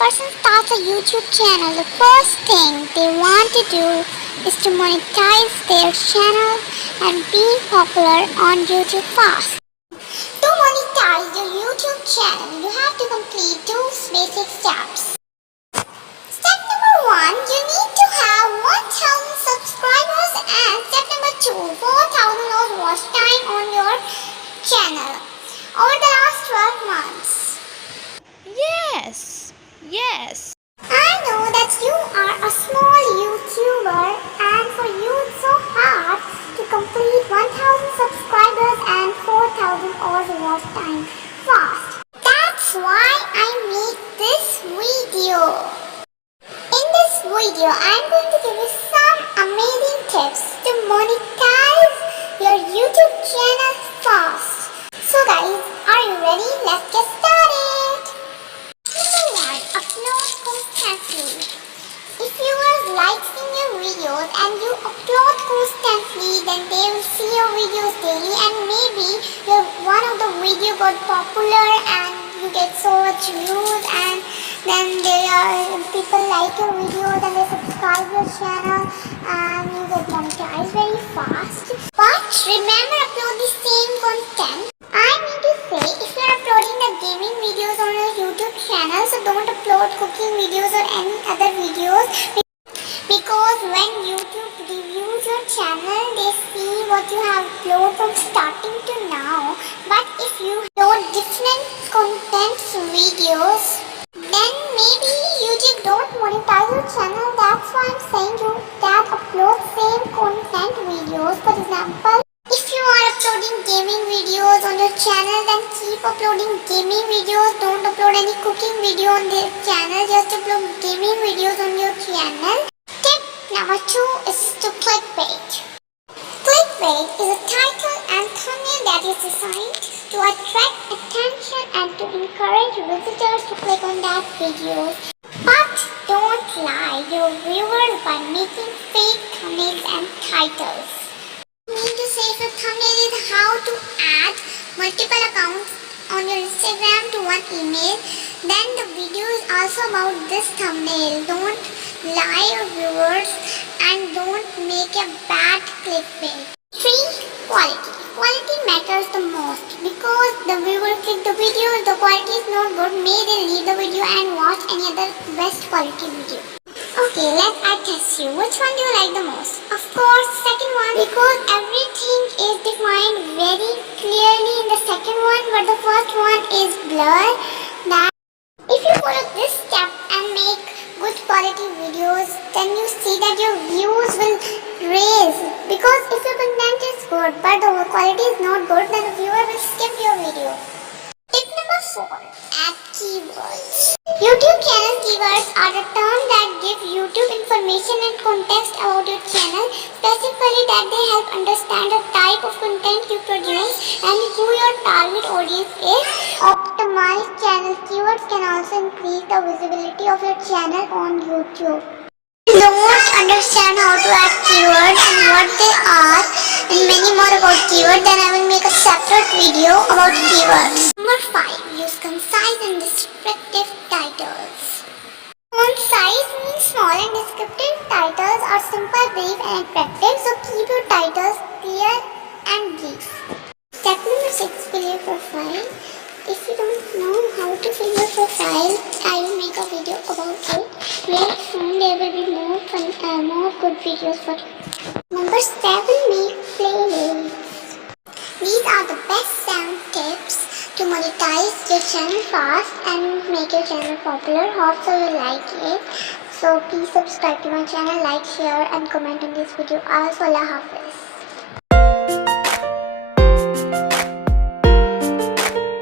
person starts a YouTube channel, the first thing they want to do is to monetize their channel and be popular on YouTube fast. To monetize your YouTube channel, you have to complete two basic steps. Step number 1, you need to have 1,000 subscribers, and step number 2, 4,000 hours watch time on your channel over the last 12 months. Yes. I know that you are a small YouTuber, and for you it's so hard to complete 1,000 subscribers and 4,000 hours watch time fast. That's why I made this video. In this video, I'm going to give you some amazing tips to monetize your YouTube channel fast. So guys, are you ready? Let's get started. Number 1, upload constantly. If viewers like seeing your videos and you upload constantly, then they will see your videos daily, and maybe one of the video got popular and you get so much views, and then people like your videos and they subscribe your channel and you get monetized very fast. But remember, upload the same content. I mean to say, if you are uploading the gaming videos on your YouTube channel, so don't upload cooking videos or any other videos, because when YouTube reviews your channel, they see what you have uploaded from starting to now. But if you upload different content videos, then maybe YouTube don't monetize your channel. That's why I'm saying you that upload same content videos. For example, if you are uploading gaming videos on your channel, then keep uploading gaming videos. Don't upload any cooking video on their channel. Just upload gaming videos on your channel. Tip number 2 is to clickbait. Clickbait is a title and thumbnail that is designed to attract attention and to encourage visitors to click on that video. But don't lie your viewers by making fake thumbnails and titles. I mean to say, if your thumbnail is how to add multiple accounts on your Instagram to one email, then the video is also about this thumbnail. Don't lie your viewers and don't make a bad clickbait. 3. Quality. Quality matters the most, because the viewer click the video. If the quality is not good, may they leave the video and watch any other best quality video. Okay, I test you. Which one do you like the most? Of course, second one, because everything is defined very clearly in the second one, but the first one is blurred. That if you follow this step and make good quality videos, then you see that your views will raise. Because if your content is good but the quality is not good, then the viewer will skip your video. Tip number 4, add keywords. YouTube channel keywords are the terms that give YouTube information and context about your channel, specifically that they help understand the type of content you produce and who your target audience is. Optimized channel keywords can also increase the visibility of your channel on YouTube. If you don't understand how to add keywords and what they are and many more about keywords, then I will make a separate video about keywords. Number 5, use concise and descriptive titles. Concise means small, and descriptive titles are simple, brief and attractive, so keep your titles clear and brief. Step number 6, fill your profile. If you don't know how to fill your profile, I will make a video about it. Very soon there will be more good videos for you. Number 7, make playlists. These are the best 7 tips to monetize your channel fast and make your channel popular. Hope so you like it. So please subscribe to my channel, like, share and comment on this video. Also, Allah Hafiz.